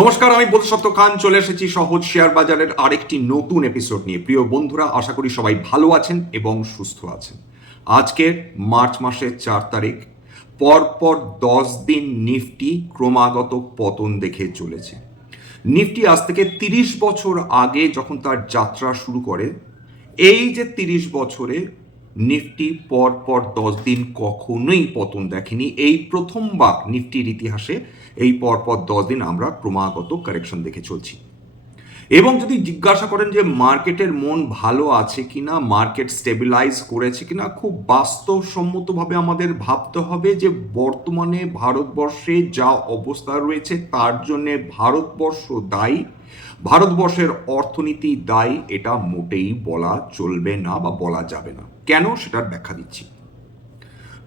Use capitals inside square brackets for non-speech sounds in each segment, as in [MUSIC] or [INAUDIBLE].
নমস্কার, আমি বোধসত্ত্ব খান। চলে এসেছি সহজ শেয়ার বাজারের আরেকটি নতুন এপিসোড নিয়ে। প্রিয় বন্ধুরা, আশা করি সবাই ভালো আছেন এবং সুস্থ আছেন। আজকের মার্চ মাসের চার তারিখ, পরপর দশ দিন নিফটি ক্রমাগত পতন দেখে চলেছে। নিফটি আজ থেকে তিরিশ বছর আগে যখন তার যাত্রা শুরু করে, এই যে তিরিশ বছরে নিফটি পর পর দশ দিন কখনোই পতন দেখেনি। এই প্রথমবার নিফটির ইতিহাসে এই পর পর দশ দিন আমরা ক্রমাগত কারেকশন দেখে চলছি। এবং যদি জিজ্ঞাসা করেন যে মার্কেটের মন ভালো আছে কিনা, মার্কেট স্টেবিলাইজ করেছে কিনা, খুব বাস্তবসম্মতভাবে আমাদের ভাবতে হবে যে বর্তমানে ভারতবর্ষে যা অবস্থা রয়েছে তার জন্যে ভারতবর্ষ দায়ী। ভারতবর্ষের অর্থনীতি দায়ী, এটা মোটেই বলা চলবে না বা বলা যাবে না। কেন? সেটার ব্যাখ্যা দিচ্ছি।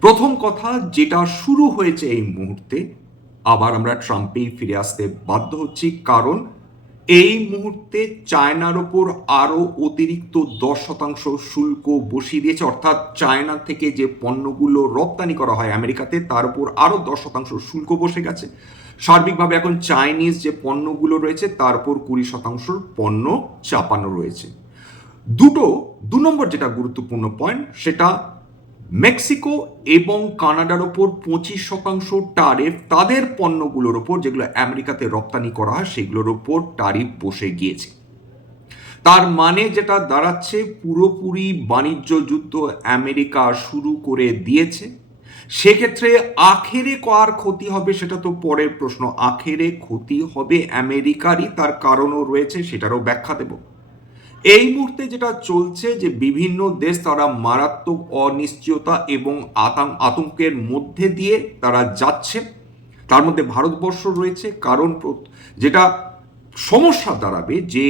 প্রথম কথা, যেটা শুরু হয়েছে এই মুহূর্তে, আবার আমরা ট্রাম্পেই ফিরে আসতে বাধ্য হচ্ছি। কারণ এই মুহূর্তে চায়নার ওপর আরও অতিরিক্ত দশ শতাংশ শুল্ক বসিয়ে দিয়েছে। অর্থাৎ চায়না থেকে যে পণ্যগুলো রপ্তানি করা হয় আমেরিকাতে, তার উপর আরও দশ শতাংশ শুল্ক বসে গেছে। সার্বিকভাবে এখন চাইনিজ যে পণ্যগুলো রয়েছে, তার উপর কুড়ি শতাংশ পণ্য চাপানো রয়েছে। দুটো, দু নম্বর যেটা গুরুত্বপূর্ণ পয়েন্ট সেটা মেক্সিকো এবং কানাডার ওপর পঁচিশ শতাংশ টারিফ তাদের পণ্যগুলোর ওপর, যেগুলো আমেরিকাতে রপ্তানি করা হয়, সেগুলোর ওপর টারিফ বসে গিয়েছে। তার মানে যেটা দাঁড়াচ্ছে, পুরোপুরি বাণিজ্য যুদ্ধ আমেরিকা শুরু করে দিয়েছে। সেক্ষেত্রে আখেরে কার ক্ষতি হবে সেটা তো পরের প্রশ্ন। আখেরে ক্ষতি হবে আমেরিকারই, তার কারণও রয়েছে, সেটারও ব্যাখ্যা দেবো। এই মুহূর্তে যেটা চলছে যে বিভিন্ন দেশ তারা মারাত্মক অনিশ্চয়তা এবং আতঙ্কের মধ্যে দিয়ে তারা যাচ্ছে। তার মধ্যে ভারতবর্ষ রয়েছে, কারণ যেটা সমস্যা দাঁড়াবে যে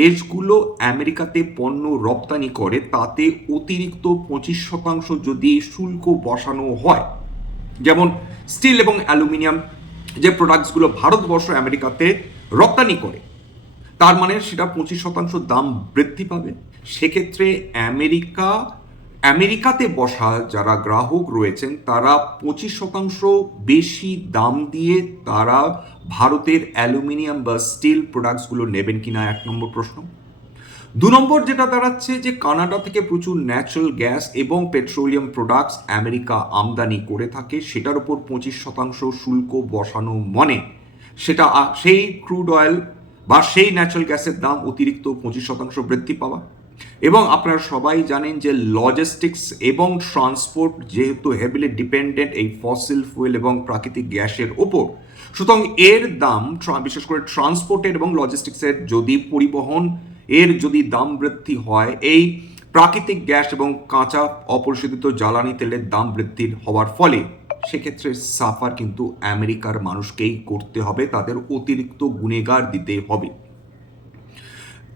দেশগুলো আমেরিকাতে পণ্য রপ্তানি করে, তাতে অতিরিক্ত পঁচিশ শতাংশ যদি শুল্ক বসানো হয়, যেমন স্টিল এবং অ্যালুমিনিয়াম যে প্রোডাক্টসগুলো ভারতবর্ষ আমেরিকাতে রপ্তানি করে তার মানে সেটা পঁচিশ শতাংশ দাম বৃদ্ধি পাবে। সেক্ষেত্রে আমেরিকা, আমেরিকাতে বসা যারা গ্রাহক রয়েছেন, তারা পঁচিশ শতাংশ বেশি দাম দিয়ে তারা ভারতের অ্যালুমিনিয়াম বা স্টিল প্রোডাক্টসগুলো নেবেন কিনা, এক নম্বর প্রশ্ন। দু নম্বর যেটা দাঁড়াচ্ছে যে কানাডা থেকে প্রচুর ন্যাচারাল গ্যাস এবং পেট্রোলিয়াম প্রোডাক্টস আমেরিকা আমদানি করে থাকে, সেটার উপর পঁচিশ শতাংশ শুল্ক বসানো মনে। সেটা সেই ক্রুড অয়েল বা সেই ন্যাচারাল গ্যাসের দাম অতিরিক্ত পঁচিশ শতাংশ বৃদ্ধি পাওয়া। এবং আপনারা সবাই জানেন যে লজিস্টিক্স এবং ট্রান্সপোর্ট যেহেতু হেভিলি ডিপেন্ডেন্ট এই ফসিল ফুয়েল এবং প্রাকৃতিক গ্যাসের ওপর, সুতরাং এর দাম বিশেষ করে ট্রান্সপোর্টের এবং লজিস্টিক্সের যদি পরিবহন, এর যদি দাম বৃদ্ধি হয়, এই প্রাকৃতিক গ্যাস এবং কাঁচা অপরিশোধিত জ্বালানি তেলের দাম বৃদ্ধির হওয়ার ফলে সেক্ষেত্রে সাফার কিন্তু আমেরিকার মানুষকেই করতে হবে, তাদের অতিরিক্ত গুণেগার দিতে হবে।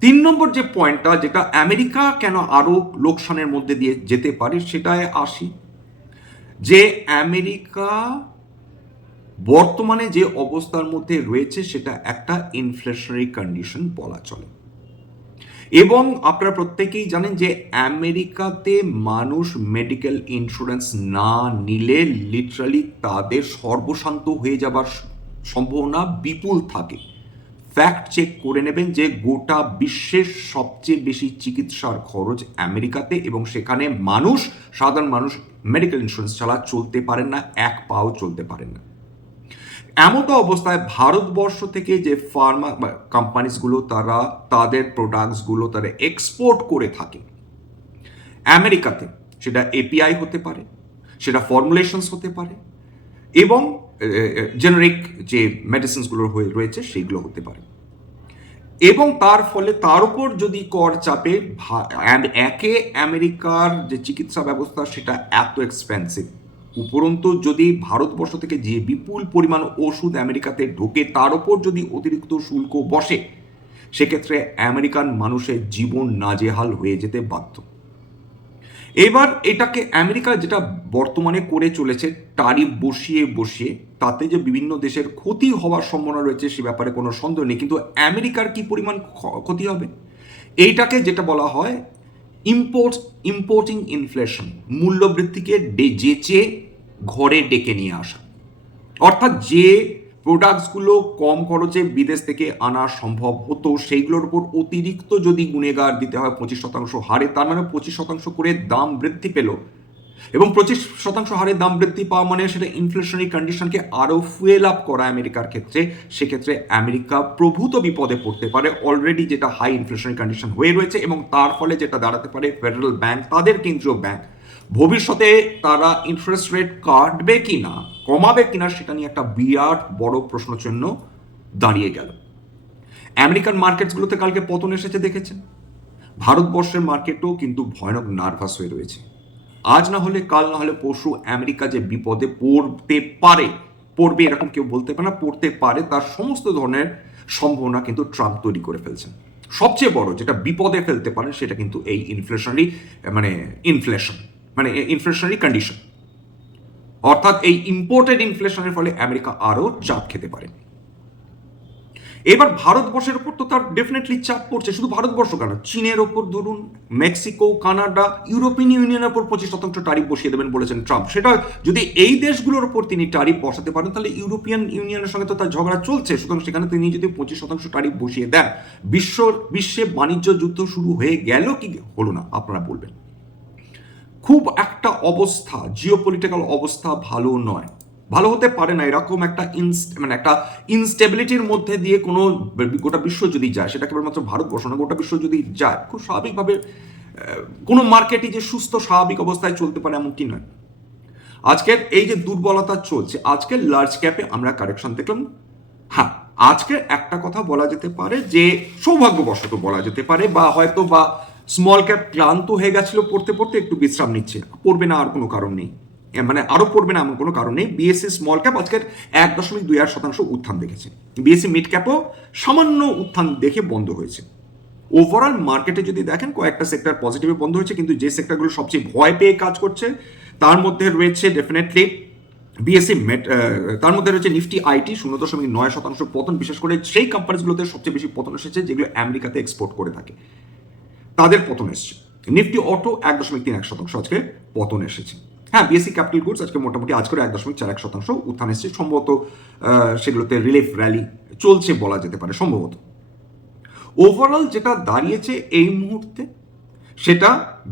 তিন নম্বর যে পয়েন্টটা, যেটা আমেরিকা কেন আরও লোকসানের মধ্যে দিয়ে যেতে পারে, সেটায় আসি। যে আমেরিকা বর্তমানে যে অবস্থার মধ্যে রয়েছে, সেটা একটা ইনফ্লেশনারি কন্ডিশন বলা চলে। এবং আপনারা প্রত্যেকেই জানেন যে আমেরিকাতে মানুষ মেডিকেল ইন্স্যুরেন্স না নিলে লিটারালি তাদের সর্বশান্ত হয়ে যাবার সম্ভাবনা বিপুল থাকে। ফ্যাক্ট চেক করে নেবেন যে গোটা বিশ্বের সবচেয়ে বেশি চিকিৎসার খরচ আমেরিকাতে এবং সেখানে মানুষ, সাধারণ মানুষ মেডিকেল ইন্স্যুরেন্স ছাড়া চলতে পারেন না, এক পাও চলতে পারেন না। এমতো অবস্থায় ভারতবর্ষ থেকে যে ফার্মা কোম্পানিসগুলো তারা তাদের প্রোডাক্টসগুলো তারা এক্সপোর্ট করে থাকে। আমেরিকাতে সেটা এপিআই হতে পারে, সেটা ফর্মুলেশনস হতে পারে এবং জেনারিক যে মেডিসিনসগুলো হয়ে রয়েছে সেইগুলো হতে পারে। এবং তার ফলে তার উপর যদি কর চাপে একে আমেরিকার যে চিকিৎসা ব্যবস্থা সেটা এত এক্সপেন্সিভ উপরন্তু যদি ভারতবর্ষ থেকে যে বিপুল পরিমাণ ওষুধ আমেরিকাতে ঢোকে, তার ওপর যদি অতিরিক্ত শুল্ক বসে, সেক্ষেত্রে আমেরিকান মানুষের জীবন নাজেহাল হয়ে যেতে বাধ্য। এবার এটাকে আমেরিকা যেটা বর্তমানে করে চলেছে টারিফ বসিয়ে বসিয়ে, তাতে যে বিভিন্ন দেশের ক্ষতি হওয়ার সম্ভাবনা রয়েছে, সে ব্যাপারে কোনো সন্দেহ নেই। কিন্তু আমেরিকার কি পরিমাণ ক্ষতি হবে? এইটাকে যেটা বলা হয় ইম্পোর্ট ইম্পোর্টিং ইনফ্লেশন মূল্যবৃদ্ধিকে যেচে ঘরে ডেকে নিয়ে আসা। অর্থাৎ যে প্রোডাক্টসগুলো কম খরচে বিদেশ থেকে আনা সম্ভব হতো, সেইগুলোর উপর অতিরিক্ত যদি গুণেগার দিতে হয় পঁচিশ শতাংশ হারে, তার মানে পঁচিশ শতাংশ করে দাম বৃদ্ধি পেল এবং পঁচিশ শতাংশ হারে দাম বৃদ্ধি পাওয়া মানে সেটা ইনফ্লেশনারি কন্ডিশনকে আরও ফুয়েল আপ করা আমেরিকার ক্ষেত্রে। সেক্ষেত্রে আমেরিকা প্রভূত বিপদে পড়তে পারে। অলরেডি যেটা হাই ইনফ্লেশনারি কন্ডিশন হয়ে রয়েছে এবং তার ফলে যেটা দাঁড়াতে পারে ফেডারেল ব্যাংক তাদের কেন্দ্রীয় ব্যাংক ভবিষ্যতে তারা ইন্টারেস্ট রেট কাটবে কি না কমাবে কিনা সেটা নিয়ে একটা বিরাট বড় প্রশ্নচিহ্ন দাঁড়িয়ে গেল। আমেরিকান মার্কেটসগুলোতে কালকে পতন এসেছে, দেখেছেন? ভারতবর্ষের মার্কেটও কিন্তু ভয়ানক নার্ভাস হয়ে রয়েছে। আজ না হলে, কাল না হলে, পরশু আমেরিকা যে বিপদে পড়তে পারে, পড়বে এরকম কেউ বলতে পারে না, পড়তে পারে, তার সমস্ত ধরনের সম্ভাবনা কিন্তু ট্রাম্প তৈরি করে ফেলছেন। সবচেয়ে বড় যেটা বিপদে ফেলতে পারে, সেটা কিন্তু এই ইনফ্লেশনারি মানে ইনফ্লেশন মানে ইনফ্লেশনারি কন্ডিশন অর্থাৎ এই ইম্পোর্টেড ইনফ্লেশনের ফলে আমেরিকা আরও চাপ খেতে পারে এবার ভারতবর্ষের ওপর তো তার ডেফিনেটলি চাপ পড়ছে, শুধু ভারতবর্ষ কেন? চীনের ওপর ধরুন, মেক্সিকো, কানাডা, ইউরোপিয়ান ইউনিয়নের ওপর পঁচিশ শতাংশ টারিফ বসিয়ে দেবেন বলেছেন ট্রাম্প। সেটা যদি এই দেশগুলোর ওপর তিনি টারিফ বসাতে পারেন, তাহলে ইউরোপিয়ান ইউনিয়নের সঙ্গে তো তার ঝগড়া চলছে। সুতরাং সেখানে তিনি যদি পঁচিশ শতাংশ টারিফ বসিয়ে দেন, বিশ্ব, বিশ্বে বাণিজ্য যুদ্ধ শুরু হয়ে গেল কি হলো না, আপনারা বলবেন। খুব একটা অবস্থা জিও অবস্থা ভালো নয়। ভালো হতে পারে না, এরকম একটা ইনস্ট মানে একটা ইনস্টেবিলিটির মধ্যে দিয়ে কোনো গোটা বিশ্ব যদি যায়, সেটা কেবলমাত্র ভারতবর্ষ না, গোটা বিশ্ব যদি যায়, খুব স্বাভাবিকভাবে কোনো মার্কেটই যে সুস্থ, স্বাভাবিক অবস্থায় চলতে পারে এমনটি নয়। আজকের এই যে দুর্বলতা চলছে, আজকের লার্জ ক্যাপে আমরা কারেকশন দেখলাম। হ্যাঁ আজকে একটা কথা বলা যেতে পারে যে, সৌভাগ্যবশত বলা যেতে পারে, বা হয়তো বা স্মল ক্যাপ ক্লান্ত হয়ে গেছিল পড়তে পড়তে একটু বিশ্রাম নিচ্ছে, পড়বে না আর কোনো কারণ নেই। মানে আরও পড়বে না এমন কোনো কারণ নেই। বিএসসি স্মল ক্যাপ আজকের এক দশমিক দুই আট শতাংশ উত্থান দেখেছে। বিএসসি মিড ক্যাপও সামান্য উত্থান দেখে বন্ধ হয়েছে। ওভারঅল মার্কেটে যদি দেখেন, কয়েকটা সেক্টর পজিটিভে বন্ধ হয়েছে, কিন্তু যে সেক্টরগুলো সবচেয়ে ভয় পেয়ে কাজ করছে, তার মধ্যে রয়েছে ডেফিনেটলি বিএসসি মেট তার মধ্যে রয়েছে নিফটি আইটি শূন্য দশমিক নয় শতাংশ পতন। বিশেষ করে সেই কোম্পানিগুলোতে সবচেয়ে বেশি পতন এসেছে, যেগুলো আমেরিকাতে এক্সপোর্ট করে থাকে। তাদের পতন এসেছে। নিফটি অটো এক দশমিক তিন এক শতাংশ আজকে পতন এসেছে। হ্যাঁ বিএসসি ক্যাপিটাল গুডস আজকে মোটামুটি আজ করে এক দশমিক চার এক শতাংশ উত্থান এসেছে। সম্ভবত সেগুলোতে রিলিফ র্যালি চলছে বলা যেতে পারে, সম্ভবত। ওভারঅল যেটা দাঁড়িয়েছে এই মুহূর্তে, সেটা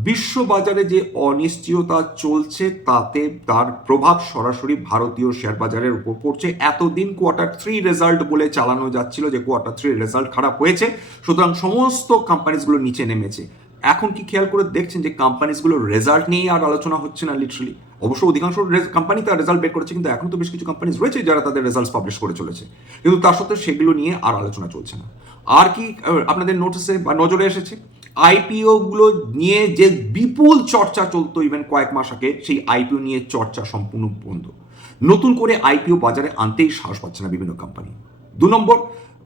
বিশ্ব বাজারে যে অনিশ্চয়তা চলছে, তাতে তার প্রভাব সরাসরি ভারতীয় শেয়ার বাজারের উপর পড়ছে। এতদিন কোয়ার্টার থ্রি রেজাল্ট বলে চালানো যাচ্ছিল যে কোয়ার্টার থ্রি রেজাল্ট খারাপ হয়েছে, সুতরাং সমস্ত কোম্পানিজগুলো নিচে নেমেছে। এখন কি খেয়াল করে দেখছেন যে কোম্পানিজগুলোর রেজাল্ট নিয়ে আর আলোচনা হচ্ছে না লিটারালি অবশ্য অধিকাংশ কোম্পানি তার রেজাল্ট বের করেছে, কিন্তু এখন তো বেশ কিছু কোম্পানিজ রয়েছে যারা তাদের রেজাল্ট পাবলিশ করে চলেছে। কিন্তু তার সত্ত্বেও সেগুলো নিয়ে আর আলোচনা চলছে না। আর কি আপনাদের নোটিসে বা নজরে এসেছে? আইপিও গুলো নিয়ে যে বিপুল চর্চা চলতো ইভেন কয়েক মাস আগে, সেই আইপিও নিয়ে চর্চা সম্পূর্ণ বন্ধ। নতুন করে আইপিও বাজারে আনতেই সাহস পাচ্ছে না বিভিন্ন কোম্পানি দু নম্বর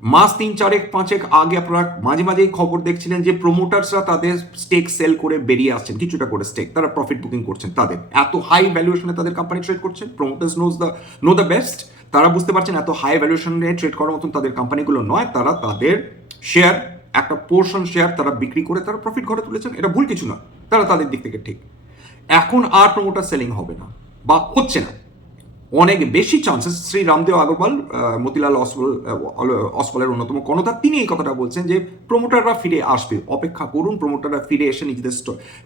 মাস তিন, চারেক, পাঁচেক আগে আপনারা মাঝে মাঝেই খবর দেখছিলেন যে প্রোমোটার্সরা তাদের স্টেক সেল করে বেরিয়ে আসছেন, কিছুটা করে স্টেক তারা প্রফিট বুকিং করছেন তাদের। এত হাই ভ্যালুয়েশনে তাদের কোম্পানি ট্রেড করছেন? Promoters knows the know the best তারা বুঝতে পারছেন এত হাই ভ্যালুয়েশনে ট্রেড করার মতন তাদের কোম্পানিগুলো নয়, তারা তাদের শেয়ার একটা পোর্শন শেয়ার তারা বিক্রি করে তারা প্রফিট ঘরে তুলেছেন। এটা ভুল কিছু নয়, তারা তাদের দিক থেকে ঠিক। এখন আর প্রোমোটার সেলিং হবে না, বা হচ্ছে না। অনেক বেশি চান্সেস শ্রী রামদেব আগরওয়াল মতিলাল অসওয়াল আহ, অসওয়ালের অন্যতম কর্ণধার। তিনি এই কথাটা বলছেন যে প্রমোটাররা ফিরে আসবে অপেক্ষা করুন প্রমোটাররা ফিরে এসে নিজেদের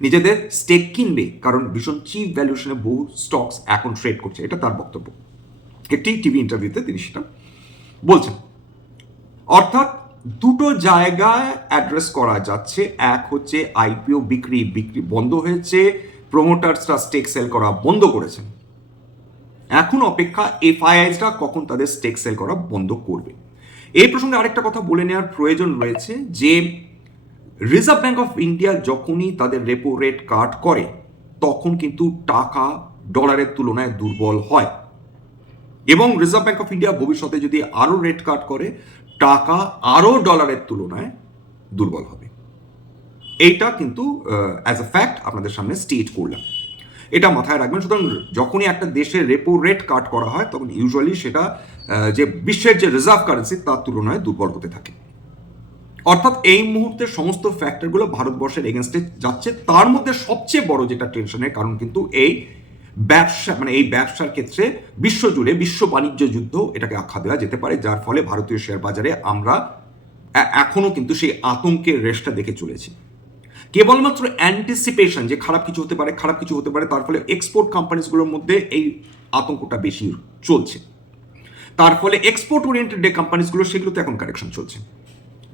নিজেদের স্টেক কিনবে কারণ ভীষণ চিপ ভ্যালুয়েশনে বহু স্টকস এখন ট্রেড করছে। এটা তার বক্তব্য। একটি টিভি ইন্টারভিউতে তিনি সেটা বলছেন। অর্থাৎ দুটো জায়গায় অ্যাড্রেস করা যাচ্ছে। এক হচ্ছে আইপিও বিক্রি বিক্রি বন্ধ হয়েছে প্রমোটার্সরা স্টেক সেল করা বন্ধ করেছেন। এখন অপেক্ষা এফআইআইসরা কখন তাদের স্টেক সেল করা বন্ধ করবে? এই প্রসঙ্গে আরেকটা কথা বলে নেওয়ার প্রয়োজন রয়েছে যে রিজার্ভ ব্যাঙ্ক অফ ইন্ডিয়া যখনই তাদের রেপো রেট কাট করে, তখন কিন্তু টাকা ডলারের তুলনায় দুর্বল হয়। এবং রিজার্ভ ব্যাঙ্ক অফ ইন্ডিয়া ভবিষ্যতে যদি আরও রেট কাট করে, টাকা আরও ডলারের তুলনায় দুর্বল হবে। এইটা কিন্তু অ্যাজ এ ফ্যাক্ট আপনাদের সামনে স্টেট করলাম। এটা মাথায় রাখবেন। সুতরাং যখনই একটা দেশের রেপো রেট কাট করা হয়, তখন ইউজুয়ালি সেটা যে বিশ্বের যে রিজার্ভ কারেন্সি তার তুলনায় দুর্বল হতে থাকে। অর্থাৎ এই মুহূর্তে সমস্ত ফ্যাক্টরগুলো ভারতবর্ষের এগেনস্টে যাচ্ছে। তার মধ্যে সবচেয়ে বড় যেটা টেনশনের কারণ কিন্তু এই ব্যবসা মানে এই ব্যবসার ক্ষেত্রে বিশ্বজুড়ে বিশ্ব বাণিজ্য যুদ্ধ এটাকে আখ্যা দেওয়া যেতে পারে, যার ফলে ভারতীয় শেয়ার বাজারে আমরা, এ- এখনও কিন্তু সেই আতঙ্কের রেশটা দেখে চলেছি। কেবলমাত্র অ্যান্টিসিপেশন যে খারাপ কিছু হতে পারে, খারাপ কিছু হতে পারে, তার ফলে এক্সপোর্ট কোম্পানিজগুলোর মধ্যে এই আতঙ্কটা বেশি চলছে। তার ফলে এক্সপোর্ট ওরিয়েন্টেড যে কোম্পানিজগুলো সেগুলোতে এখন কারেকশন চলছে।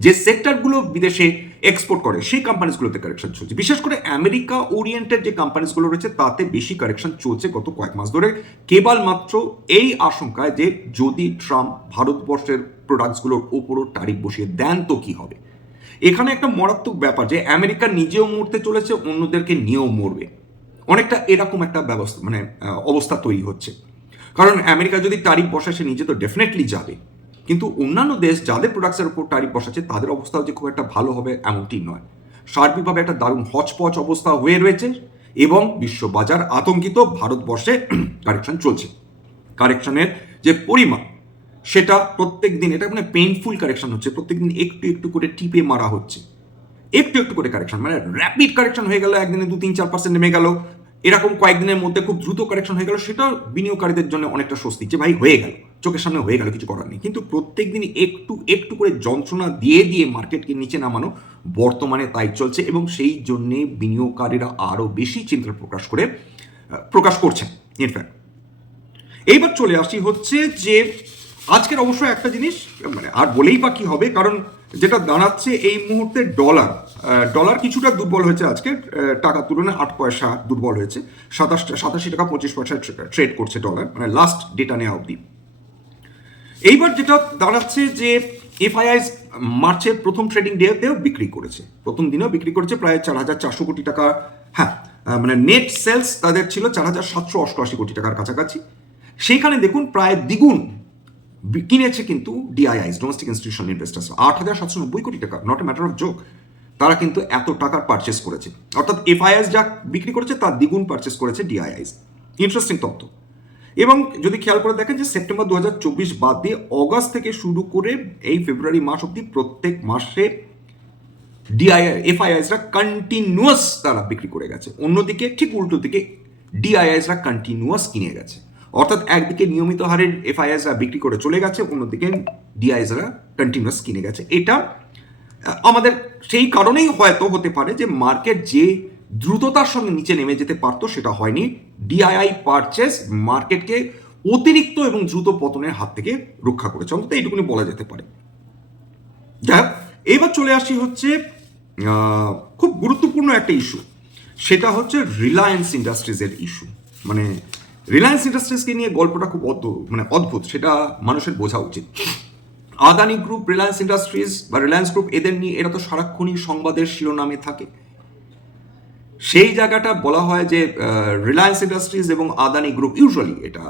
যে সেক্টরগুলো বিদেশে এক্সপোর্ট করে, সেই কোম্পানিজগুলোতে কারেকশন চলছে। বিশেষ করে আমেরিকা ওরিয়েন্টেড যে কোম্পানিজগুলো রয়েছে, তাতে বেশি কারেকশন চলছে গত কয়েক মাস ধরে। কেবলমাত্র এই আশঙ্কায় যে যদি ট্রাম্প ভারতবর্ষের প্রোডাক্টসগুলোর ওপরও তারিখ বসিয়ে দেন, তো কি হবে? এখানে একটা মারাত্মক ব্যাপার যে আমেরিকা নিজেও মরতে চলেছে, অন্যদেরকে নিয়েও মরবে। অনেকটা এরকম একটা ব্যবস্থা মানে অবস্থা তৈরি হচ্ছে। কারণ আমেরিকা যদি তারিফ বসায়, সে নিজে তো ডেফিনেটলি যাবে। কিন্তু অন্যান্য দেশ যাদের প্রোডাক্টসের উপর তারিফ বসাচ্ছে, তাদের অবস্থাও যে খুব একটা ভালো হবে এমনটি নয়। সার্বিকভাবে একটা দারুণ হচপচ অবস্থা হয়ে রয়েছে এবং বিশ্ববাজার আতঙ্কিত, ভারতবর্ষে [CLEARS THROAT] কারেকশন চলছে। কারেকশনের যে পরিমাণ সেটা প্রত্যেক দিন এটা মানে পেইনফুল কারেকশন হচ্ছে। প্রত্যেক দিন একটু একটু করে টিপে মারা হচ্ছে। একটু একটু করে কারেকশন মানে র্যাপিড কারেকশন হয়ে গেল, একদিনে দু তিন চার পার্সেন্ট নেমে গেল। এরকম কয়েকদিনের মধ্যে খুব দ্রুত কারেকশন হয়ে গেল, সেটা বিনিয়োগকারীদের জন্য অনেকটা স্বস্তি। যে ভাই হয়ে গেল, চোখের সামনে হয়ে গেল, কিছু করার নেই। কিন্তু প্রত্যেক দিন একটু একটু করে যন্ত্রণা দিয়ে দিয়ে মার্কেটকে নিচে নামানো বর্তমানে তাই চলছে এবং সেই জন্যে বিনিয়োগকারীরা আরও বেশি চিন্তা প্রকাশ করে প্রকাশ করছেন ইনফ্যাক্ট এইবার চলে আসি হচ্ছে যে আজকের অবশ্য একটা জিনিস মানে আর বলেই বা কি হবে কারণ যেটা দাঁড়াচ্ছে এই মুহূর্তে ডলার। ডলার কিছুটা দুর্বল হয়েছে আজকে আহ, টাকা তুলনায় আট পয়সা দুর্বল হয়েছে। সাতাশ সাতাশি টাকা পঁচিশ পয়সা ট্রেড করছে ডলার মানে লাস্ট ডেটা নেওয়া অবধি। এইবার যেটা দাঁড়াচ্ছে যে এফআইআই মার্চের প্রথম ট্রেডিং ডেতেও বিক্রি করেছে। প্রথম দিনেও বিক্রি করেছে প্রায় চার হাজার চারশো কোটি টাকা। হ্যাঁ মানে নেট সেলস তাদের ছিল চার হাজার সাতশো অষ্টআশি কোটি টাকার কাছাকাছি। সেইখানে দেখুন প্রায় দ্বিগুণ কিনেছে কিন্তু ডিআইআইস ডোমেস্টিক ইনস্টিটিউশনাল ইনভেস্টার্স আট হাজার সাতশো নব্বই কোটি টাকা not a matter of joke তারা কিন্তু এত টাকার পারচেস করেছে। অর্থাৎ এফআইএস যা বিক্রি করেছে, তার দ্বিগুণ পারচেস করেছে ডিআইআইস ইন্টারেস্টিং তথ্য। এবং যদি খেয়াল করে দেখেন যে সেপ্টেম্বর দু হাজার চব্বিশ বাদ দিয়ে অগাস্ট থেকে শুরু করে এই ফেব্রুয়ারি মাস অব্দি প্রত্যেক মাসে ডিআইআই এফআইআইসরা কন্টিনিউয়াস তারা বিক্রি করে গেছে। অন্যদিকে, ঠিক উল্টো দিকে ডিআইআইসরা কন্টিনিউয়াস কিনে গেছে। অর্থাৎ একদিকে নিয়মিত হারে এফআইআইসরা বিক্রি করে চলে গেছে অন্যদিকে ডিআইএসরা কন্টিনিউয়াস কিনে গেছে। এটা আমাদের সেই কারণেই হয়তো হতে পারে যে মার্কেট যে দ্রুততার সঙ্গে নিচে নেমে যেতে পারতো সেটা হয়নি। ডিআইআই পারচেস মার্কেটকে অতিরিক্ত এবং দ্রুত পতনের হাত থেকে রক্ষা করেছে। অন্তত এইটুকুনি বলা যেতে পারে। যাই হোক, এইবার চলে আসি হচ্ছে খুব গুরুত্বপূর্ণ একটা ইস্যু সেটা হচ্ছে রিলায়েন্স ইন্ডাস্ট্রিজের ইস্যু মানে রিলায়েন্স ইন্ডাস্ট্রিজকে নিয়ে গল্পটা খুব অদ্ভুত মানে অদ্ভুত, সেটা মানুষের বোঝা উচিত। আদানি গ্রুপ রিলায়েন্স ইন্ডাস্ট্রিজ বা রিলায়েন্স গ্রুপ এদের নিয়ে এরা তো সারাক্ষণই সংবাদের শিরোনামে থাকে। সেই জায়গাটা বলা হয় যে রিলায়েন্স ইন্ডাস্ট্রিজ এবং আদানি গ্রুপ ইউজুয়ালি এটা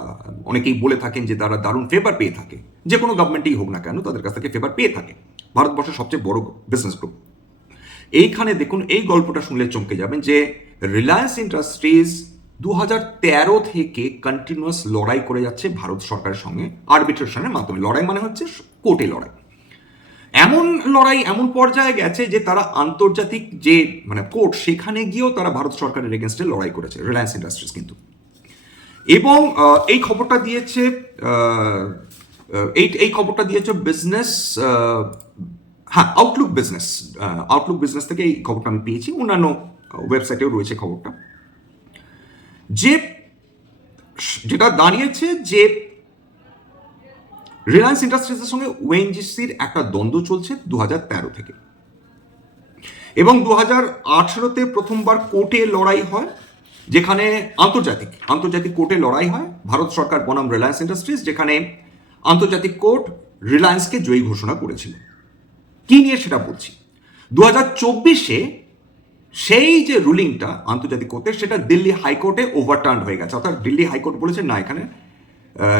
অনেকেই বলে থাকেন যে তারা দারুণ ফেভার পেয়ে থাকে। যে কোনো গভর্নমেন্টেই হোক না কেন, তাদের কাছ থেকে ফেভার পেয়ে থাকে। ভারতবর্ষের সবচেয়ে বড় বিজনেস গ্রুপ এইখানে দেখুন, এই গল্পটা শুনলে চমকে যাবেন যে রিলায়েন্স ইন্ডাস্ট্রিজ দু তেরো থেকে কন্টিনিউয়াস লড়াই করে যাচ্ছে ভারত সরকারের সঙ্গে আরবিট্রেশনের মাধ্যমে। লড়াই মানে হচ্ছে কোর্টে লড়াই। এমন লড়াই, এমন পর্যায়ে গেছে যে তারা আন্তর্জাতিক যে মানে কোর্ট, সেখানে গিয়েও তারা ভারত সরকারের এগেনস্টে লড়াই করেছে রিলায়েন্স ইন্ডাস্ট্রিজ কিন্তু। এবং এই খবরটা দিয়েছে এই এই খবরটা দিয়েছে বিজনেস হ্যাঁ আউটলুক বিজনেস আউটলুক বিজনেস থেকে এই খবরটা আমি পেয়েছি। অন্যান্য ওয়েবসাইটেও রয়েছে খবরটা। যে যেটা দাঁড়িয়েছে যে রিলায়েন্স ইন্ডাস্ট্রিজের সঙ্গে ওএনজিসির একটা দ্বন্দ্ব চলছে দু তেরো থেকে। এবং দু হাজার আঠেরোতে প্রথমবার কোর্টে লড়াই হয়, যেখানে আন্তর্জাতিক আন্তর্জাতিক কোর্টে লড়াই হয়, ভারত সরকার বনাম রিলায়েন্স ইন্ডাস্ট্রিজ যেখানে আন্তর্জাতিক কোর্ট রিলায়েন্সকে জয়ী ঘোষণা করেছিল। কি নিয়ে সেটা বলছি? দু হাজার চব্বিশে সেই যে রুলিংটা আন্তর্জাতিক কোর্টের সেটা দিল্লি হাইকোর্টে ওভারটার্ন হয়ে গেছে। অর্থাৎ দিল্লি হাইকোর্ট বলেছে, না, এখানে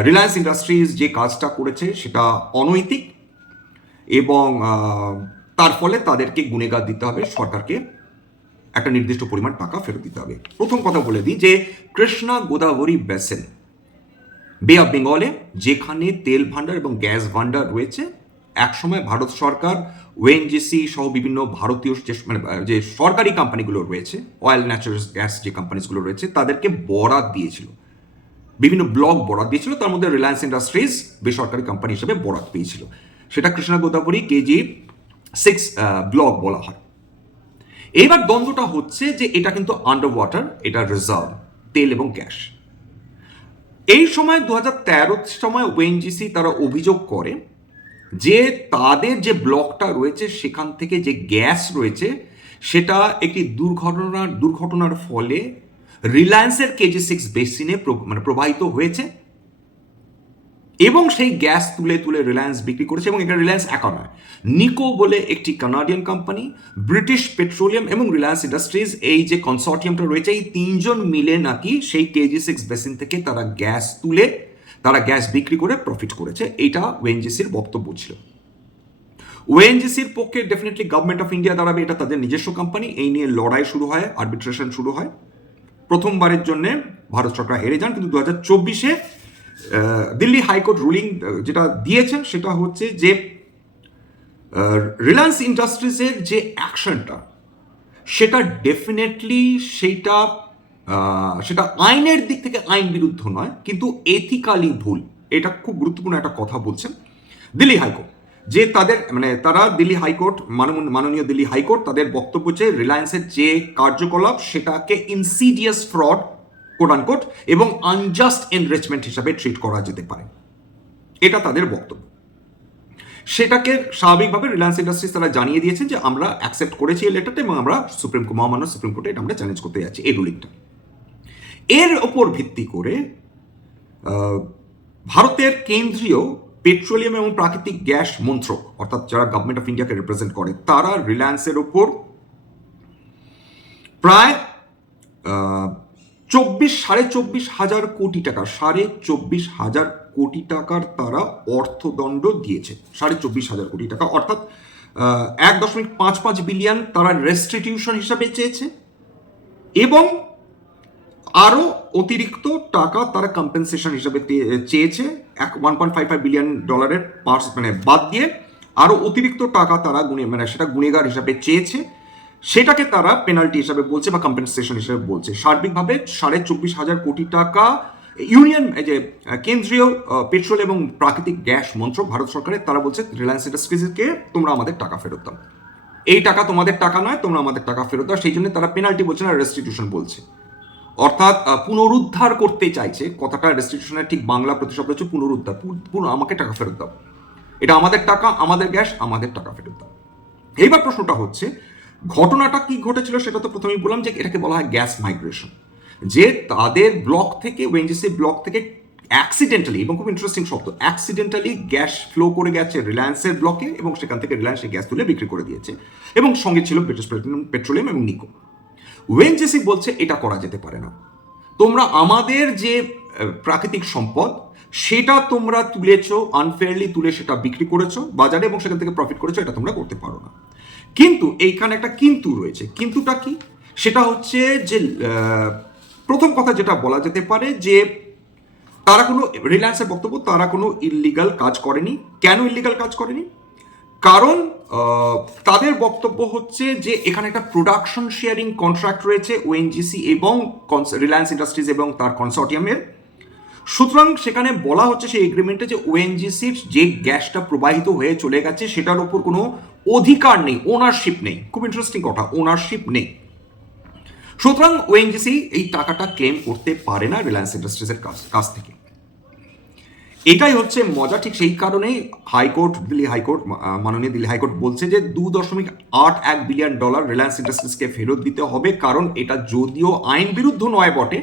রিলায়েন্স ইন্ডাস্ট্রিজ যে কাজটা করেছে, সেটা অনৈতিক এবং তার ফলে তাদেরকে গুণেগার দিতে হবে, সরকারকে একটা নির্দিষ্ট পরিমাণ টাকা ফেরত দিতে হবে। প্রথম কথা বলে দিই যে, কৃষ্ণা গোদাবরী বেসেন বে অফ বেঙ্গলে যেখানে তেল ভান্ডার এবং গ্যাস ভান্ডার রয়েছে একসময় ভারত সরকার, ওএনজিসি সহ বিভিন্ন ভারতীয় যে মানে যে সরকারি কোম্পানিগুলো রয়েছে অয়েল ন্যাচারাল গ্যাস যে কোম্পানিগুলো রয়েছে, তাদেরকে বরাদ দিয়েছিল। বিভিন্ন ব্লক বরাদ দিয়েছিল, তার মধ্যে রিলায়েন্স ইন্ডাস্ট্রিজ বেসরকারি কোম্পানি হিসেবে বরাদ পেয়েছিল। সেটা Krishna Godavari, KG six block বলা হয়। এইবার দ্বন্দ্বটা হচ্ছে যে এটা কিন্তু আন্ডার ওয়াটার এটা রিজার্ভ তেল এবং গ্যাস। এই সময় দু হাজার সময় ওএনজিসি তারা অভিযোগ করে যে তাদের যে ব্লকটা রয়েছে, সেখান থেকে যে গ্যাস রয়েছে, সেটা একটি দুর্ঘটনার দুর্ঘটনার ফলে রিলায়েন্সের কেজি সিক্স বেসিনে মানে প্রবাহিত হয়েছে এবং সেই গ্যাস তুলে তুলে রিলায়েন্স বিক্রি করেছে এবং এটা রিলায়েন্স একা নয়। নিকো বলে একটি কানাডিয়ান কোম্পানি ব্রিটিশ পেট্রোলিয়াম এবং রিলায়েন্স ইন্ডাস্ট্রিজ এই যে কনসর্টিয়ামটা রয়েছে, এই তিনজন মিলে নাকি সেই কেজি সিক্স বেসিন থেকে তারা গ্যাস তুলে তারা গ্যাস বিক্রি করে প্রফিট করেছে। এটা ওএনজিসির বক্তব্য ছিল। ওএনজিসির পক্ষে ডেফিনেটলি গভর্নমেন্ট অফ ইন্ডিয়া দাঁড়াবে, এটা তাদের নিজস্ব কোম্পানি এই নিয়ে লড়াই শুরু হয় আরবিট্রেশন শুরু হয়। প্রথমবারের জন্য ভারত সরকার হেরে যান, কিন্তু দু হাজার চব্বিশে দিল্লি হাইকোর্ট রুলিং যেটা দিয়েছেন, সেটা হচ্ছে যে রিলায়েন্স ইন্ডাস্ট্রিজের যে অ্যাকশনটা সেটা ডেফিনেটলি সেইটা সেটা আইনের দিক থেকে আইন বিরুদ্ধ নয়, কিন্তু এথিক্যালি ভুল। এটা খুব গুরুত্বপূর্ণ একটা কথা বলছেন দিল্লি হাইকোর্ট। যে তাদের মানে তারা দিল্লি হাইকোর্ট মাননীয় দিল্লি হাইকোর্ট, তাদের বক্তব্য যে রিলায়েন্সের যে কার্যকলাপ, সেটাকে ইনসিডিয়াস ফ্রড কোট এবং আনজাস্ট এনরিচমেন্ট হিসাবে ট্রিট করা যেতে পারে। এটা তাদের বক্তব্য। সেটাকে স্বাভাবিকভাবে রিলায়েন্স ইন্ডাস্ট্রিজ তারা জানিয়ে দিয়েছেন যে আমরা অ্যাকসেপ্ট করেছি এই লেটারটা এবং আমরা সুপ্রিম মহামান্য সুপ্রিম কোর্টে এটা আমরা চ্যালেঞ্জ করতে যাচ্ছি। এই রুলিংটা এর ওপর ভিত্তি করে ভারতের কেন্দ্রীয় পেট্রোলিয়াম এবং প্রাকৃতিক গ্যাস মন্ত্রক, অর্থাৎ যারা গভর্নমেন্ট অফ ইন্ডিয়াকে রিপ্রেজেন্ট করে, তারা রিলায়েন্সের ওপর প্রায় চব্বিশ, সাড়ে চব্বিশ হাজার কোটি টাকা, সাড়ে চব্বিশ হাজার কোটি টাকার তারা অর্থদণ্ড দিয়েছে। সাড়ে চব্বিশ হাজার কোটি টাকা, অর্থাৎ এক দশমিক পাঁচ পাঁচ বিলিয়ন তারা রেস্টিটিউশন হিসাবে চেয়েছে। এবং আরও অতিরিক্ত টাকা তারা কম্পেনসেশন হিসাবে চেয়েছে। এক one point five five billion ডলারের পার্স মানে বাদ দিয়ে আরও অতিরিক্ত টাকা তারা গুণে মানে সেটা গুণেগার হিসাবে চেয়েছে। সেটাকে তারা পেনাল্টি হিসাবে বলছে বা কম্পেনসেশন হিসাবে বলছে। সার্বিকভাবে সাড়ে চব্বিশ হাজার কোটি টাকা ইউনিয়ন, এই যে, কেন্দ্রীয় পেট্রোল এবং প্রাকৃতিক গ্যাস মন্ত্রক ভারত সরকারের, তারা বলছে রিলায়েন্স ইন্ডাস্ট্রিজকে তোমরা আমাদের টাকা ফেরত দাও। এই টাকা তোমাদের টাকা নয়, তোমরা আমাদের টাকা ফেরত দাও। সেই জন্য তারা পেনাল্টি বলছে না রেস্টিটিউশন বলছে। অর্থাৎ পুনরুদ্ধার করতে চাইছে, কথাটা রেস্ট্রিকশনের ঠিক বাংলা প্রতিশব্দ হচ্ছে পুনরুদ্ধার। আমাকে টাকা ফেরত দাও। এটা আমাদের টাকা, আমাদের গ্যাস, আমাদের টাকা ফেরত দাও। এইবার প্রশ্নটা হচ্ছে, ঘটনাটা কি ঘটেছিল সেটা তো প্রথমেই বললাম যে এটাকে বলা হয় গ্যাস মাইগ্রেশন। যে তাদের ব্লক থেকে, ওএনজিসি ব্লক থেকে অ্যাক্সিডেন্টালি এবং খুব ইন্টারেস্টিং শব্দ অ্যাক্সিডেন্টালি গ্যাস ফ্লো করে গেছে রিলায়েন্সের ব্লকে, এবং সেখান থেকে রিলায়েন্স গ্যাস তুলে বিক্রি করে দিয়েছে। এবং সঙ্গে ছিল ব্রিটিশ পেট্রোলিয়াম এবং নিকো ওএনজিসি বলছে, এটা করা যেতে পারে না। তোমরা আমাদের যে প্রাকৃতিক সম্পদ, সেটা তোমরা তুলেছো আনফেয়ারলি তুলে সেটা বিক্রি করেছ, বাজারে এবং সেখান থেকে প্রফিট করেছ, এটা তোমরা করতে পারো না। কিন্তু এইখানে একটা কিন্তু রয়েছে। কিন্তুটা কি? সেটা হচ্ছে যে প্রথম কথা যেটা বলা যেতে পারে যে, তারা কোনো, রিলায়েন্সের বক্তব্য, তারা কোনো ইল্লিগাল কাজ করেনি। কেন ইল্লিগাল কাজ করেনি? কারণ তাদের বক্তব্য হচ্ছে যে এখানে একটা প্রোডাকশন শেয়ারিং কন্ট্রাক্ট রয়েছে ওএনজিসি এবং রিলায়েন্স ইন্ডাস্ট্রিজ এবং তার কনসর্টিয়ামের সুতরাং সেখানে বলা হচ্ছে সেই এগ্রিমেন্টে যে ওএনজিসির যে গ্যাসটা প্রবাহিত হয়ে চলে গেছে সেটার ওপর কোনো অধিকার নেই ওনারশিপ নেই। খুব ইন্টারেস্টিং কথা ওনারশিপ নেই। সুতরাং ওএনজিসি এই টাকাটা ক্লেম করতে পারে না রিলায়েন্স ইন্ডাস্ট্রিজের কাছ কাছ থেকে। এটাই হচ্ছে মজা, ঠিক সেই কারণেই হাইকোর্ট, দিল্লি হাইকোর্ট মাননীয় দিল্লি হাইকোর্ট বলছে যে দু দশমিক আট এক বিলিয়ন ডলার রিলায়েন্স ইন্ডাস্ট্রিজকে ফেরত দিতে হবে, কারণ এটা যদিও আইন বিরুদ্ধ নয় বটে,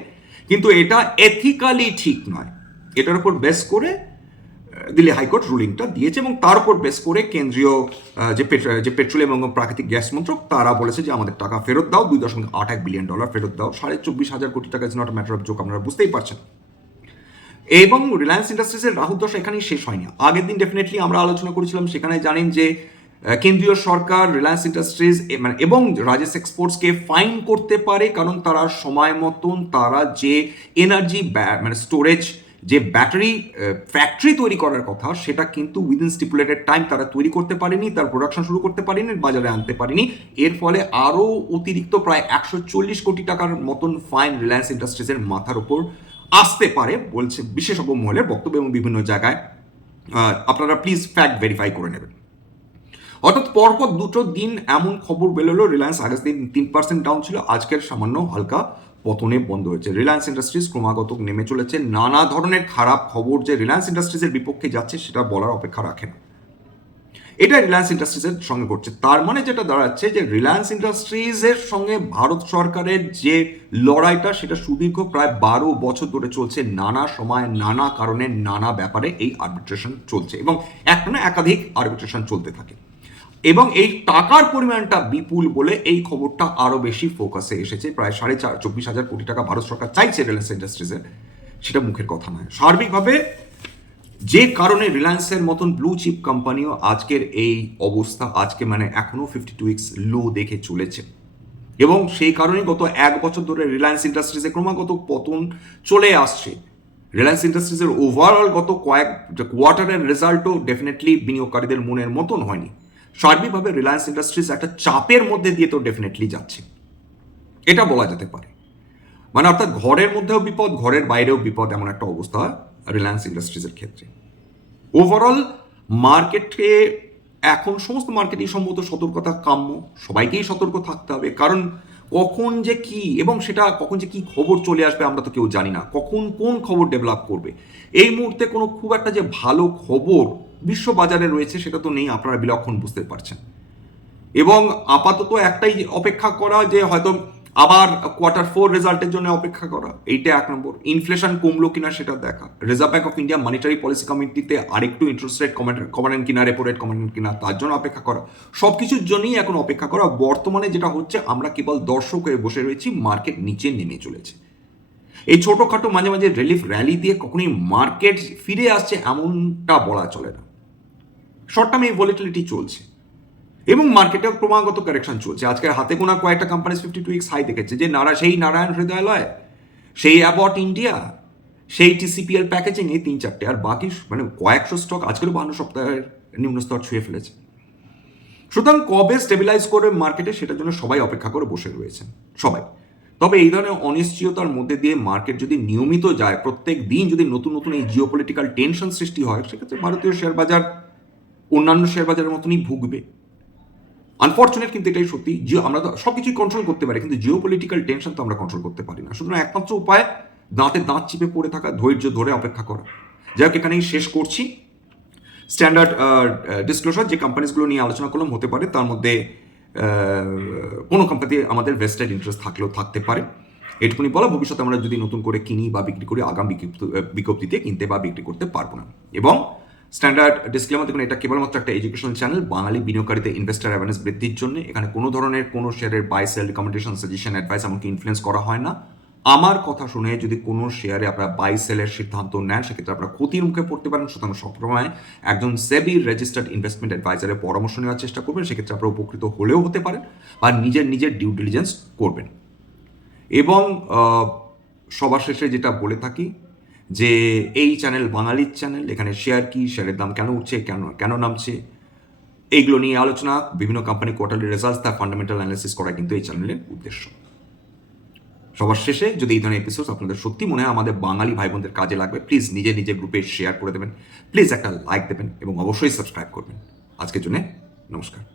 কিন্তু এটা এথিক্যালি ঠিক নয়। এটার উপর বেস করে দিল্লি হাইকোর্ট রুলিংটা দিয়েছে এবং তার উপর বেস করে কেন্দ্রীয় যে যে পেট্রোলিয়াম এবং প্রাকৃতিক গ্যাস মন্ত্রক, তারা বলেছে যে আমাদের টাকা ফেরত দাও, দুই দশমিক আট এক বিলিয়ন ডলার ফেরত দাও, সাড়ে চব্বিশ হাজার কোটি টাকা is not matter of joke আপনারা বুঝতেই পারছেন। এবং রিলায়েন্স ইন্ডাস্ট্রিজের রাহুল দশা এখানেই শেষ হয়নি। আগের দিন ডেফিনেটলি আমরা আলোচনা করেছিলাম, সেখানে জানেন যে কেন্দ্রীয় সরকার রিলায়েন্স ইন্ডাস্ট্রিজ মানে এবং রাজেশ এক্সপোর্টসকে ফাইন করতে পারে, কারণ তারা সময় মতন তারা যে এনার্জি মানে স্টোরেজ যে ব্যাটারি ফ্যাক্টরি তৈরি করার কথা, সেটা কিন্তু উইদিন স্টিপুলেটেড টাইম তারা তৈরি করতে পারেনি, তার প্রোডাকশন শুরু করতে পারেনি, বাজারে আনতে পারেনি। এর ফলে আরও অতিরিক্ত প্রায় একশো চল্লিশ কোটি টাকার মতন ফাইন রিলায়েন্স ইন্ডাস্ট্রিজের মাথার ওপর আসতে পারে, বলছে বিশেষজ্ঞ মহলের বক্তব্য এবং বিভিন্ন জায়গায়। আপনারা প্লিজ ফ্যাক্ট ভেরিফাই করে নেবেন। অর্থাৎ পরপর দুটো দিন এমন খবর বেরোলো রিলায়েন্স আগের দিন তিন পার্সেন্ট ডাউন ছিল, আজকের সামান্য হালকা পতনে বন্ধ হয়েছে। রিলায়েন্স ইন্ডাস্ট্রিজ ক্রমাগত নেমে চলেছে। নানা ধরনের খারাপ খবর যে রিলায়েন্স ইন্ডাস্ট্রিজের বিপক্ষে যাচ্ছে, সেটা বলার অপেক্ষা রাখে না। এটা রিলায়েন্স ইন্ডাস্ট্রিজের সঙ্গে করছে তার মানে যেটা দাঁড়াচ্ছে যে রিলায়েন্স ইন্ডাস্ট্রিজের সঙ্গে ভারত সরকারের যে লড়াইটা, সেটা সুদীর্ঘ প্রায় বারো বছর ধরে চলছে। নানা সময় নানা কারণে নানা ব্যাপারে এই আর্বিট্রেশন চলছে এবং একটা না একাধিক আর্বিট্রেশন চলতে থাকে। এবং এই টাকার পরিমাণটা বিপুল বলে এই খবরটা আরও বেশি ফোকাসে এসেছে। প্রায় সাড়ে চার, চব্বিশ হাজার কোটি টাকা ভারত সরকার চাইছে রিলায়েন্স ইন্ডাস্ট্রিজের সেটা মুখের কথা নয়। সার্বিকভাবে যে কারণে রিলায়েন্সের মতন ব্লু চিপ কোম্পানিও আজকের এই অবস্থা, আজকে মানে এখনও ফিফটি টু উইক্স লো দেখে চলেছে। এবং সেই কারণে গত এক বছর ধরে রিলায়েন্স ইন্ডাস্ট্রিজে ক্রমাগত পতন চলে আসছে। রিলায়েন্স ইন্ডাস্ট্রিজের ওভারঅল গত কয়েক কোয়ার্টারের রেজাল্টও ডেফিনেটলি বিনিয়োগকারীদের মনের মতন হয়নি। সার্বিকভাবে রিলায়েন্স ইন্ডাস্ট্রিজ একটা চাপের মধ্যে দিয়ে তো ডেফিনেটলি যাচ্ছে। এটা বলা যেতে পারে। মানে অর্থাৎ ঘরের মধ্যেও বিপদ, ঘরের বাইরেও বিপদ এমন একটা অবস্থা রিলায়েন্স ইন্ডাস্ট্রিজের ক্ষেত্রে। ওভারঅল মার্কেটে এখন সমস্ত মার্কেটই সম্ভবত সতর্কতা কাম্য। সবাইকেই সতর্ক থাকতে হবে। কারণ কখন যে কি এবং সেটা কখন যে কি খবর চলে আসবে আমরা তো কেউ জানি না। কখন কোন খবর ডেভেলপ করবে? এই মুহূর্তে কোনো খুব একটা যে ভালো খবর বিশ্ব বাজারে রয়েছে সেটা তো নেই, আপনারা বিলক্ষণ বুঝতে পারছেন। এবং আপাতত একটাই অপেক্ষা করা যে হয়তো আবার কোয়ার্টার ফোর রেজাল্টের জন্য অপেক্ষা করা, এইটা এক নম্বর। ইনফ্লেশন কমলো কিনা সেটা দেখা। Reserve bank of India monetary policy কমিটিতে আরেকটু ইন্টারেস্ট রেট কমানেন কিনা রেপো রেট কমানেন কিনা, তার জন্য অপেক্ষা করা। সব কিছুর জন্যই এখন অপেক্ষা করা। বর্তমানে যেটা হচ্ছে, আমরা কেবল দর্শক হয়ে বসে রয়েছি মার্কেট নিচে নেমে চলেছে। এই ছোটোখাটো মাঝে মাঝে রিলিফ র্যালি দিয়ে কখনোই মার্কেট ফিরে আসছে এমনটা বলা চলে না। শর্ট টার্মে এই ভলিটিলিটি চলছে। এবং মার্কেটেও ক্রমাগত কারেকশন চলছে। আজকের হাতে গোনা কয়েকটা company fifty two weeks high দেখেছে। যে নারা, সেই নারায়ণ হৃদয়ালয়, সেই অ্যাবট ইন্ডিয়া সেই টিসিপিএল প্যাকেজিং এই তিন চারটে। আর বাকি মানে কয়েকশো স্টক আজকের বাহান্ন সপ্তাহের নিম্ন স্তর ছুঁয়ে ফেলেছে। সুতরাং কবে স্টেবিলাইজ করবে মার্কেটে সেটার জন্য সবাই অপেক্ষা করে বসে রয়েছেন। সবাই। তবে এই ধরনের অনিশ্চয়তার মধ্যে দিয়ে মার্কেট যদি নিয়মিত যায়, প্রত্যেক দিন যদি নতুন নতুন এই জিও পলিটিক্যাল টেনশন সৃষ্টি হয়, সেক্ষেত্রে ভারতীয় শেয়ার বাজার অন্যান্য শেয়ার বাজারের মতনই ভুগবে। আনফর্চুনেট কিন্তু এটাই সত্যি জিও আমরা তো সব কিছুই কন্ট্রোল করতে পারি, কিন্তু জিও পলিটিক্যাল টেনশন তো আমরা কন্ট্রোল করতে পারি না। সুতরাং একমাত্র উপায়, দাঁতে দাঁত চিপে পড়ে থাকা, ধৈর্য ধরে অপেক্ষা করা। যাই হোক, এখানেই শেষ করছি। স্ট্যান্ডার্ড ডিসক্লোজার যে কোম্পানিজগুলো নিয়ে আলোচনা করলাম, হতে পারে, তার মধ্যে কোনো কোম্পানিতে আমাদের ভেস্টেড ইন্টারেস্ট থাকলেও থাকতে পারে। এটুকুনি বলা, ভবিষ্যতে আমরা যদি নতুন করে কিনি বা বিক্রি করি, আগাম বিজ্ঞপ্তি- বিজ্ঞপ্তিতে কিনতে বা বিক্রি করতে পারব না। এবং স্ট্যান্ডার্ড ডিসক্লেমার দেখুন, এটা কেবলমাত্র একটা এডুকেশনাল চ্যানেল বাঙালি বিনিয়োগকারীতে ইনভেস্টার অ্যাওয়ারনেস বৃদ্ধির জন্য এখানে কোনো ধরনের কোনো শেয়ারের buy sell recommendation suggestion advice এমনকি ইনফ্লুয়েন্স করা হয় না। আমার কথা শুনে যদি কোনো শেয়ারে আপনারা বাই সেলের সিদ্ধান্ত নেন, সেক্ষেত্রে আপনারা ক্ষতির মুখে পড়তে পারেন। সুতরাং সবসময় একজন সেবি রেজিস্টার্ড ইনভেস্টমেন্ট অ্যাডভাইজারের পরামর্শ নেওয়ার চেষ্টা করবেন। সেক্ষেত্রে আপনারা উপকৃত হলেও হতে পারেন বা নিজের নিজের ডিউ ডিলিজেন্স করবেন। এবং সবার শেষে যেটা বলে থাকি যে এই চ্যানেল বাঙালির চ্যানেল এখানে শেয়ার কি শেয়ারের দাম কেন উঠছে, কেন কেন নামছে, এইগুলো নিয়ে আলোচনা, বিভিন্ন কোম্পানি কোয়ার্টারলি রেজাল্টস তার ফান্ডামেন্টাল অ্যানালিসিস করা কিন্তু এই চ্যানেলের উদ্দেশ্য। সবার শেষে যদি এই ধরনের এপিসোড আপনাদের সত্যি মনে হয়, আমাদের বাঙালি ভাই বোনদের কাজে লাগবে প্লিজ নিজে নিজে গ্রুপে শেয়ার করে দেবেন। প্লিজ একটা লাইক দেবেন এবং অবশ্যই সাবস্ক্রাইব করবেন। আজকের জন্য নমস্কার।